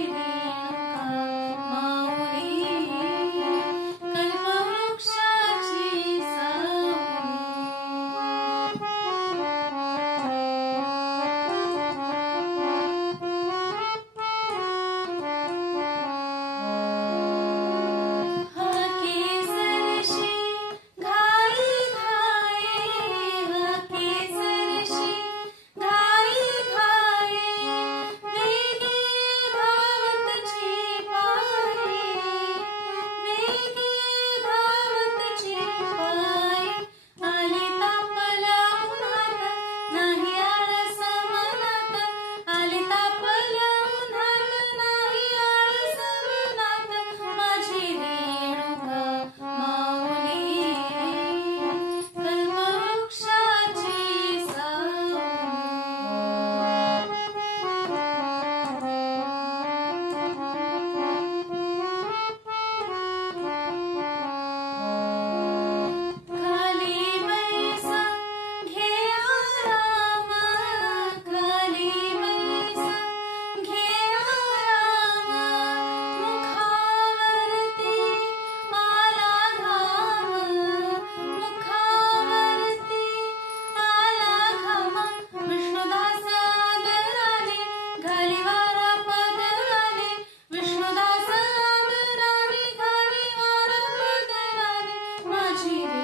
Lady. Gigi.